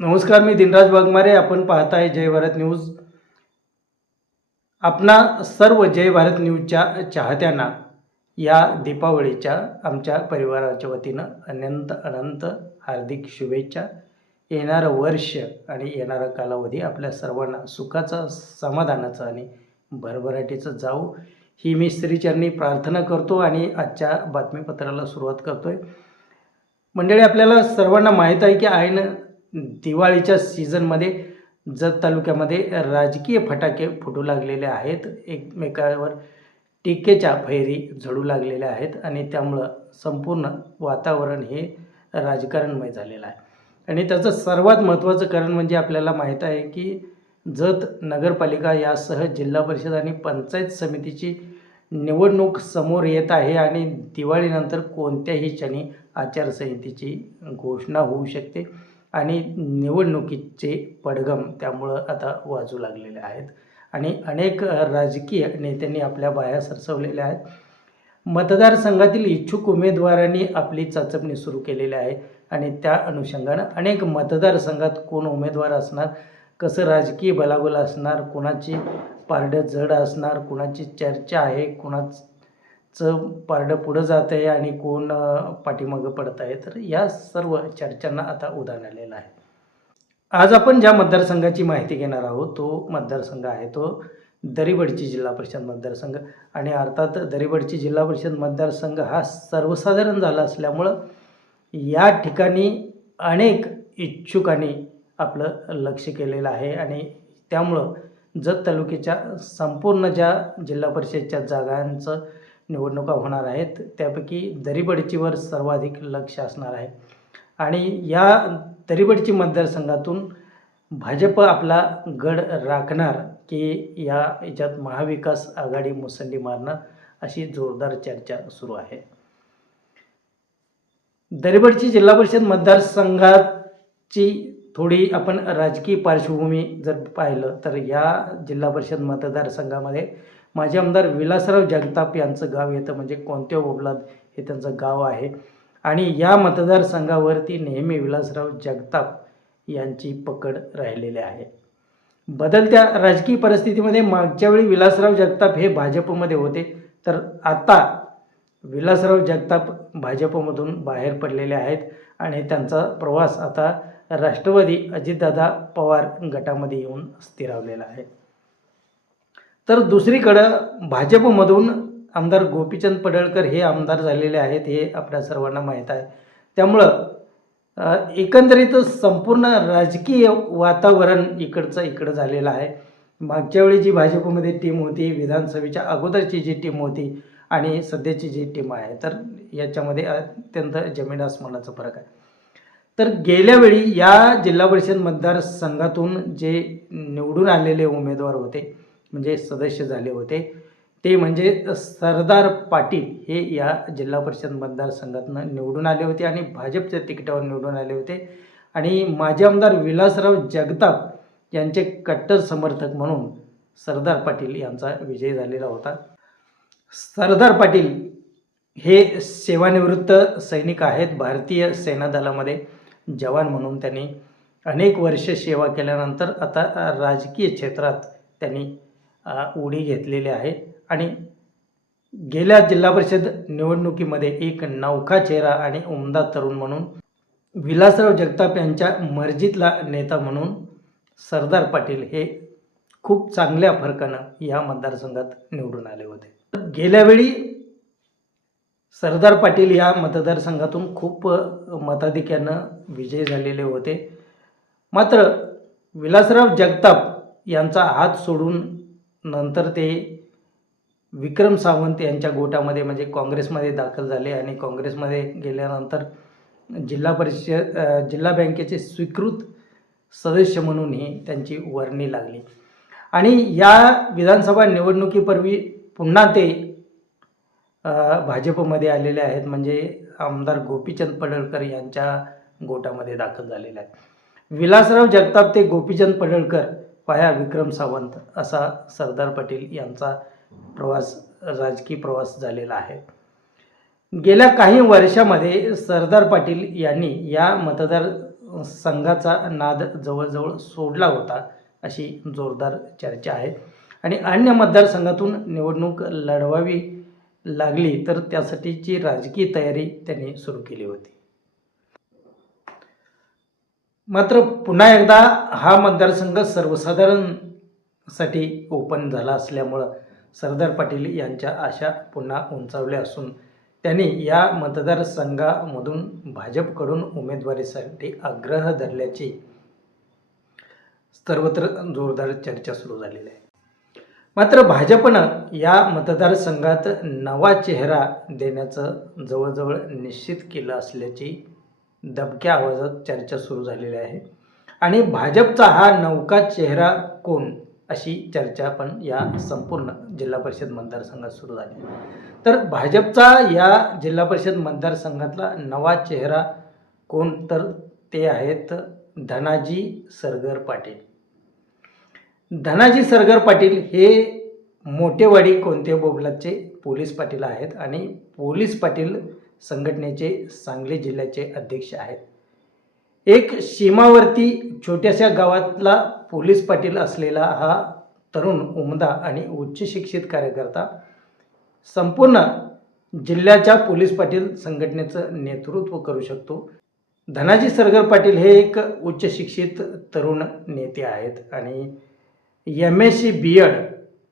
नमस्कार मी दिनराज वाघमारे. आपण पाहताय जय भारत न्यूज. आपणा सर्व जय भारत न्यूजच्या चाहत्यांना या दीपावलीच्या आमच्या परिवाराच्या वतीनं अनंत अनंत हार्दिक शुभेच्छा. येणारं वर्ष आणि येणारा कालावधी आपल्या सर्वांना सुखाचा समाधानाचा आणि भरभराटीचं जाऊ ही मी श्रीचरणी प्रार्थना करतो आणि आजच्या बातमीपत्राला सुरुवात करतोय. मंडळी आपल्याला सर्वांना माहीत आहे की ऐन दिवाळीच्या सीझनमध्ये जत तालुक्यामध्ये राजकीय फटाके फुटू लागलेले आहेत. एकमेकावर टीकेच्या फैरी झडू लागलेल्या आहेत आणि त्यामुळं संपूर्ण वातावरण हे राजकारणमय झालेलं आहे. आणि त्याचं सर्वात महत्त्वाचं कारण म्हणजे आपल्याला माहीत आहे की जत नगरपालिका यासह जिल्हा परिषद आणि पंचायत समितीची निवडणूक समोर येत आहे आणि दिवाळीनंतर कोणत्याही क्षणी आचारसंहितेची घोषणा होऊ शकते. आणि निवडणुकीचे पडगम त्यामुळं आता वाजू लागलेले आहेत. आणि अनेक राजकीय नेत्यांनी आपल्या बाया सरसवलेल्या आहेत. मतदारसंघातील इच्छुक उमेदवारांनी आपली चाचपणी सुरू केलेली आहे आणि त्या अनुषंगानं अनेक मतदारसंघात कोण उमेदवार असणार कसं राजकीय बलाबल असणार कुणाची पारडं जड असणार कुणाची चर्चा आहे कुणाचं चं पारडं पुढं जात आहे आणि कोण पाठीमागं पडत आहे तर या सर्व चर्चांना आता उदाहरण आलेलं आहे. आज आपण ज्या मतदारसंघाची माहिती घेणार आहोत तो मतदारसंघ आहे तो दरीबडची जिल्हा परिषद मतदारसंघ. आणि अर्थात दरीबडची जिल्हा परिषद मतदारसंघ हा सर्वसाधारण झाला असल्यामुळं या ठिकाणी अनेक इच्छुकांनी आपलं लक्ष केलेलं आहे. आणि त्यामुळं जत तालुक्याच्या संपूर्ण ज्या जिल्हा परिषदच्या जागांचं निवडणुका होणार आहेत. त्यापैकी दरीबडचीवर सर्वाधिक लक्ष असणार आहे. आणि या दरीबडची मतदारसंघातून भाजप आपला गड राखणार की या याच्यात महाविकास आघाडी मुसंडी मारणार अशी जोरदार चर्चा सुरू आहे. दरीबडची जिल्हा परिषद मतदारसंघाची थोडी आपण राजकीय पार्श्वभूमी जर पाहिलं तर या जिल्हा परिषद मतदारसंघामध्ये माझे आमदार विलासराव जगताप यांचं गाव येतं म्हणजे कोणत्या ओबलाद हे त्यांचं गाव आहे. आणि या मतदारसंघावरती नेहमी विलासराव जगताप यांची पकड राहिलेली आहे. बदलत्या राजकीय परिस्थितीमध्ये मागच्या वेळी विलासराव जगताप हे भाजपमध्ये होते तर आता विलासराव जगताप भाजपमधून बाहेर पडलेले आहेत आणि त्यांचा प्रवास आता राष्ट्रवादी अजितदादा पवार गटामध्ये येऊन स्थिरावलेला आहे. तर दुसरीकडं भाजपमधून आमदार गोपीचंद पडळकर हे आमदार झालेले आहेत हे आपल्या सर्वांना माहीत आहे. त्यामुळं एकंदरीत संपूर्ण राजकीय वातावरण इकडचं इकडं झालेलं आहे. मागच्या वेळी जी भाजपमध्ये टीम होती विधानसभेच्या अगोदरची जी टीम होती आणि सध्याची जी टीम आहे तर याच्यामध्ये अत्यंत जमीन आसमानाचा फरक आहे. तर गेल्या वेळी या जिल्हा परिषद मतदारसंघातून जे निवडून आलेले उमेदवार होते म्हणजे सदस्य झाले होते. ते म्हणजे सरदार पाटील हे या जिल्हा परिषद मतदारसंघातनं निवडून आले होते आणि भाजपच्या तिकिटावर निवडून आले होते. आणि माजी आमदार विलासराव जगताप यांचे कट्टर समर्थक म्हणून सरदार पाटील यांचा विजय झालेला होता. सरदार पाटील हे सेवानिवृत्त सैनिक आहेत. भारतीय सेना दलामध्ये जवान म्हणून त्यांनी अनेक वर्ष सेवा केल्यानंतर आता राजकीय क्षेत्रात त्यांनी उडी घेतलेली आहे. आणि गेल्या जिल्हा परिषद निवडणुकीमध्ये एक नौका चेहरा आणि उमदा तरुण म्हणून विलासराव जगताप यांच्या मर्जीतला नेता म्हणून सरदार पाटील हे खूप चांगल्या फरकानं या मतदारसंघात निवडून आले होते. गेल्यावेळी सरदार पाटील या मतदारसंघातून खूप मताधिक्यानं विजय झालेले होते. मात्र विलासराव जगताप यांचा हात सोडून नंतर ते विक्रम सावंत यांच्या गोटामध्ये म्हणजे काँग्रेसमध्ये दाखल झाले आणि काँग्रेसमध्ये गेल्यानंतर जिल्हा परिषद जिल्हा बँकेचे स्वीकृत सदस्य म्हणूनही त्यांची वर्णी लागली. आणि या विधानसभा निवडणुकीपूर्वी पुन्हा ते भाजपमध्ये आलेले आहेत म्हणजे आमदार गोपीचंद पडळकर यांच्या गोटामध्ये दाखल झालेले आहेत. विलासराव जगताप ते गोपीचंद पडळकर पाया विक्रम सावंत असा सरदार पाटील यांचा प्रवास राजकीय प्रवास झालेला आहे. गेल्या काही वर्षामध्ये सरदार पाटील यांनी या मतदार संघाचा नाद जवळजवळ सोडला होता अशी जोरदार चर्चा आहे. आणि अन्य मतदारसंघातून निवडणूक लढवावी लागली तर त्यासाठीची राजकीय तयारी त्यांनी सुरू केली होती. मात्र पुन्हा एकदा हा मतदारसंघ सर्वसाधारणसाठी ओपन झाला असल्यामुळं सरदार पाटील यांच्या आशा पुन्हा उंचावल्या असून त्यांनी या मतदारसंघामधून भाजपकडून उमेदवारीसाठी आग्रह धरल्याची सर्वत्र जोरदार चर्चा सुरू झालेली आहे. मात्र भाजपनं या मतदारसंघात नवा चेहरा देण्याचं जवळजवळ निश्चित केलं असल्याची दबक्या आवाजात चर्चा सुरू झालेली आहे. आणि भाजपचा हा नौका चेहरा कोण? अशी चर्चा पण या संपूर्ण जिल्हा परिषद मतदारसंघात सुरू झाली. तर भाजपचा या जिल्हा परिषद मतदारसंघातला नवा चेहरा कोण? तर ते आहेत धनाजी सरगर पाटील. धनाजी सरगर पाटील हे मोठेवाडी कोणते बोबलाचे पोलीस पाटील आहेत आणि पोलीस पाटील संघटनेचे सांगली जिल्ह्याचे अध्यक्ष आहेत. एक सीमावर्ती छोट्याशा गावातला पोलीस पाटील असलेला हा तरुण उमदा आणि उच्च शिक्षित कार्यकर्ता संपूर्ण जिल्ह्याच्या पोलीस पाटील संघटनेचं नेतृत्व करू शकतो. धनाजी सरगर पाटील हे एक उच्च शिक्षित तरुण नेते आहेत आणि M A C B Ed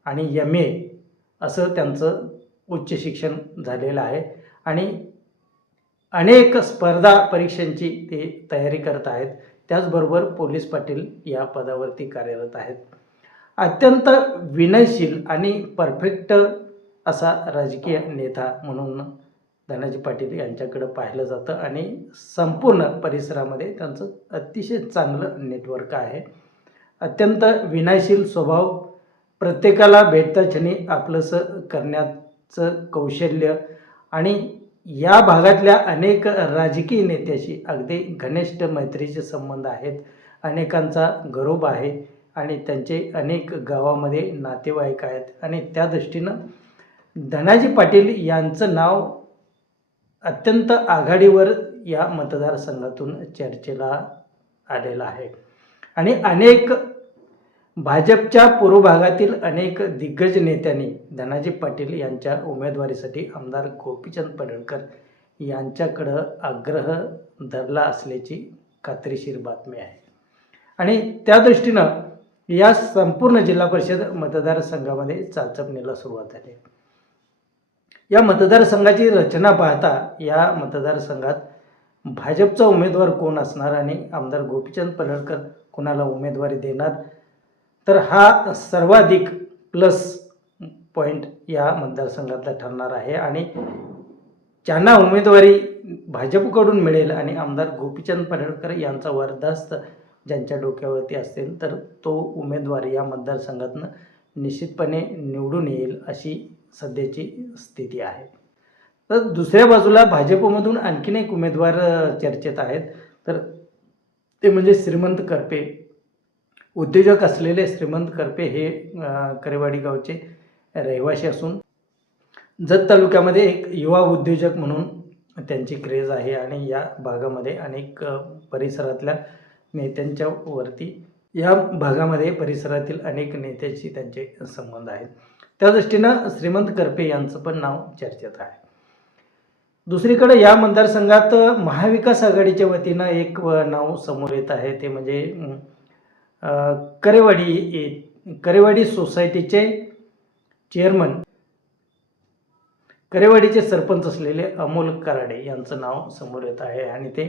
आणि एम ए असं त्यांचं उच्च शिक्षण झालेलं आहे. आणि अनेक स्पर्धा परीक्षांची ते तयारी करत आहेत. त्याचबरोबर पोलीस पाटील या पदावरती कार्यरत आहेत. अत्यंत विनयशील आणि परफेक्ट असा राजकीय नेता म्हणून धनाजी पाटील यांच्याकडं पाहिलं जातं आणि संपूर्ण परिसरामध्ये त्यांचं अतिशय चांगलं नेटवर्क आहे. अत्यंत विनयशील स्वभाव प्रत्येकाला भेटता क्षणी आपलंसं करण्याचं कौशल्य आणि या भागातल्या अनेक राजकीय नेत्याशी अगदी घनिष्ठ मैत्रीचे संबंध आहेत. अनेकांचा गरोब आहे आणि त्यांचे अनेक गावामध्ये नातेवाईक आहेत. आणि त्या दृष्टीनं धनाजी पाटील यांचं नाव अत्यंत आघाडीवर या मतदारसंघातून चर्चेला आलेलं आहे. आणि अनेक भाजपच्या पूर्व भागातील अनेक दिग्गज नेत्यांनी धनाजी पाटील यांच्या उमेदवारीसाठी आमदार गोपीचंद पडळकर यांच्याकडं आग्रह धरला असल्याची खात्रीशीर बातमी आहे. आणि त्या दृष्टीनं या संपूर्ण जिल्हा परिषद मतदारसंघामध्ये चाचपणीला सुरुवात झाली. या मतदारसंघाची रचना पाहता या मतदारसंघात भाजपचा उमेदवार कोण असणार आणि आमदार गोपीचंद पडळकर कोणाला उमेदवारी देणार? तर हा सर्वाधिक प्लस पॉईंट या मतदारसंघातला ठरणार आहे आणि ज्यांना उमेदवारी भाजपकडून मिळेल आणि आमदार गोपीचंद पडळकर यांचा वरदास्त ज्यांच्या डोक्यावरती असेल तर तो उमेदवार या मतदारसंघातनं निश्चितपणे निवडून येईल अशी सध्याची स्थिती आहे. तर दुसऱ्या बाजूला भाजपमधून आणखीन एक उमेदवार चर्चेत आहेत. तर ते म्हणजे श्रीमंत करपे. उद्योजक असलेले श्रीमंत करपे हे करेवाडी गावचे रहिवासी असून जत तालुक्यामध्ये एक युवा उद्योजक म्हणून त्यांची क्रेज आहे आणि या भागामध्ये अनेक परिसरातल्या नेत्यांच्या वरती या भागामध्ये परिसरातील अनेक नेत्याशी त्यांचे संबंध आहेत. त्या दृष्टीनं श्रीमंत करपे यांचं पण नाव चर्चेत आहे. दुसरीकडे या मतदारसंघात महाविकास आघाडीच्या वतीनं एक नाव समोर येत आहे. ते म्हणजे करेवाडी ए करेवाडी सोसायटीचे चेअरमन करेवाडीचे सरपंच असलेले अमोल कराडे यांचं नाव समोर येत आहे आणि ते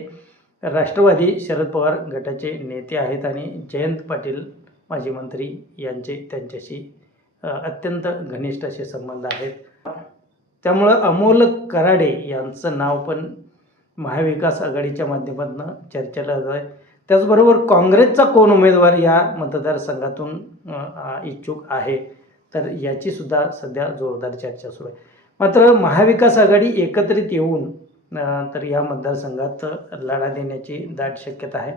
राष्ट्रवादी शरद पवार गटाचे नेते आहेत आणि जयंत पाटील माजी मंत्री यांचे त्यांच्याशी अत्यंत घनिष्ठ असे संबंध आहेत. त्यामुळं अमोल कराडे यांचं नाव पण महाविकास आघाडीच्या माध्यमातून चर्चेला जात आहे त्याचबरोबर काँग्रेसचा कोण उमेदवार या मतदारसंघातून इच्छुक आहे? तर याची सुद्धा सध्या जोरदार चर्चा सुरू आहे. मात्र महाविकास आघाडी एकत्रित येऊन तर या मतदारसंघात लढा देण्याची दाट शक्यता आहे.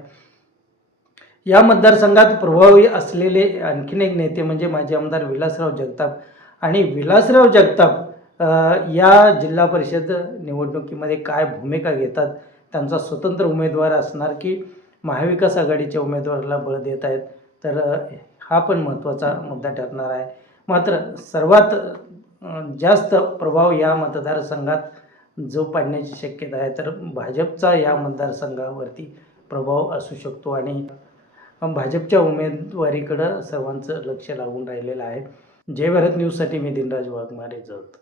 या मतदारसंघात प्रभावी असलेले आणखीन एक नेते म्हणजे माजी आमदार विलासराव जगताप आणि विलासराव जगताप या जिल्हा परिषद निवडणुकीमध्ये काय भूमिका घेतात? त्यांचा स्वतंत्र उमेदवार असणार की महाविकास आघाडीच्या उमेदवाराला बळ देत आहेत. तर हा पण महत्त्वाचा मुद्दा ठरणार आहे. मात्र सर्वात जास्त प्रभाव या मतदारसंघात जो पाडण्याची शक्यता आहे तर भाजपचा या मतदारसंघावरती प्रभाव असू शकतो आणि भाजपच्या उमेदवारीकडं सर्वांचं लक्ष लागून राहिलेलं आहे. जय भारत न्यूजसाठी मी दिनराज वाघमारे जत